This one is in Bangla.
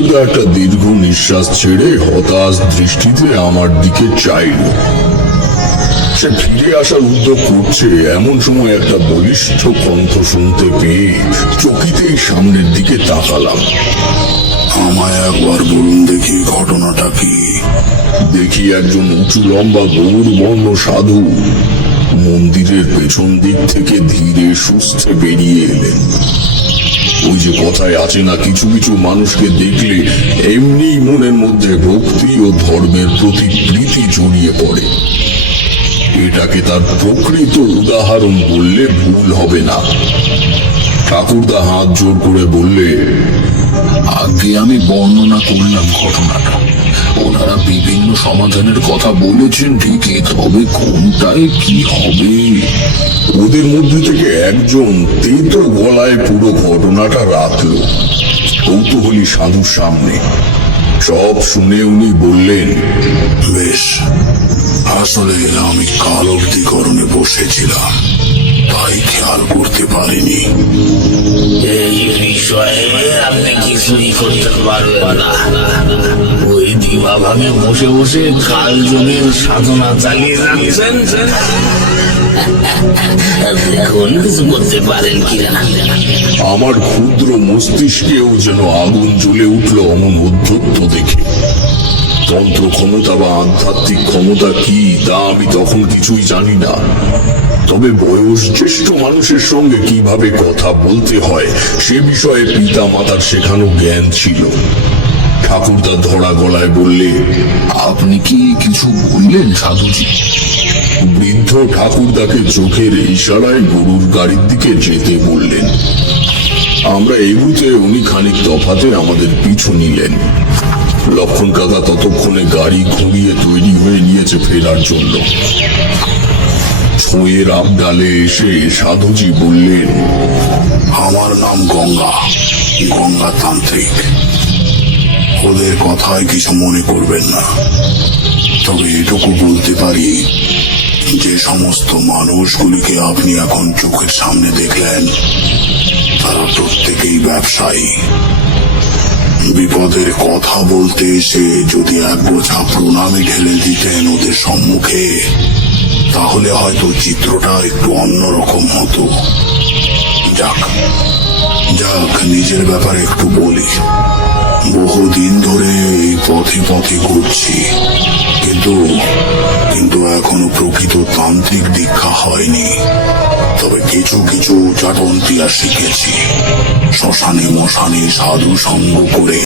ঠাকুরদা একটা দীর্ঘ নিঃশ্বাস ছেড়ে হতাশ দৃষ্টিতে আমার দিকে চাইল। সে ফিরে আসার উদ্যোগ করছে, এমন সময় একটা বলিষ্ঠ কণ্ঠ শুনতে পেয়ে চকিতেই সামনের দিকে তাকালাম। আমায় একবার বলুন দেখি ঘটনাটা কি? দেখি একজন উঁচু লম্বা গৌরবর্ণ সাধু মন্দিরের পেছন দিক থেকে ধীরে সুস্থে বেরিয়ে এলেন। ওই যে কথায় আছে না, কিছু কিছু মানুষকে দেখলে এমনি মনের মধ্যে ভক্তি ও ধর্মের প্রতি প্রীতি জড়িয়ে পড়ে। এটাকে তার প্রকৃত উদাহরণ বললে ভুল হবে না। ঠাকুরদা হাত জোর করে বললে, আগে আমি বর্ণনা করলাম ঘটনাটা। ওনারা বিভিন্ন সমাধানের কথা বলেছেন ঠিকই, তবে কোনটায় কি হবে? ওদের মধ্যে থেকে একজন তেতো গলায় পুরো ঘটনাটা রাখল কৌতূহলী সাধুর সামনে। সব শুনে উনি বললেন, বেশ, আসলে আমি কাল অবধিকরণে বসেছিলাম, তাই খেয়াল করতে পারিনি। এই বিষয়ে আপনি কিছুই করতে পারবেন না। ওই দিবাভাগে বসে বসে কাল যোগের সাধনা চালিয়ে যাচ্ছেন, দেখুন কিছু করতে পারেন কিনা। আমার ক্ষুদ্র মস্তিষ্কেও যেন আগুন জ্বলে উঠল অমন উদ্ধত্ত দেখে। তন্ত্র ক্ষমতা বা আধ্যাত্মিক ক্ষমতা কি তা আমি তখন কিছুই জানি না, তবে বয়স জ্যেষ্ঠ মানুষের সঙ্গে কিভাবে কথা বলতে হয় সে বিষয়ে পিতা মাতার শেখানো জ্ঞান ছিল। ঠাকুরদা ধরা গলায় বললে, আপনি কি কিছু বললেন সাধুজি? বৃদ্ধ ঠাকুরদাকে চোখের ইশারায় গরুর গাড়ির দিকে যেতে বললেন। আমরা এগুতে উনি খানিক তফাতে আমাদের পিছু নিলেন। লক্ষণ কাকা ততক্ষণে গাড়ি ঘুরিয়ে তৈরি হয়ে নিয়েছে ফেরার জন্য। ছুঁয়ের আবডালে এসে সাধুজি বললেন, আমার নাম গঙ্গা, গঙ্গা তান্ত্রিক। ওদের কথায় কিছু মনে করবেন না, তবে এটুকু বলতে পারি, যে সমস্ত মানুষগুলিকে আপনি এখন চোখের সামনে দেখলেন তারা প্রত্যেকেই ব্যবসায়ী। বিপদের কথা বলতে এসে যদি এক বোঝা প্রণামী ঢেলে দিতেন ওদের সম্মুখে, তাহলে হয়তো চিত্রটা একটু অন্যরকম হতো। যাক যাক, নিজের ব্যাপারে একটু বলি। বহুদিন ধরে এই পথে পথে ঘুরছি, কিন্তু এখনো প্রকৃত তান্ত্রিক দীক্ষা হয়নি। তবে কিছু কিছু চাটন্তিয়া শিখেছি। শ্মশানে মশানে সাধু সঙ্গ করে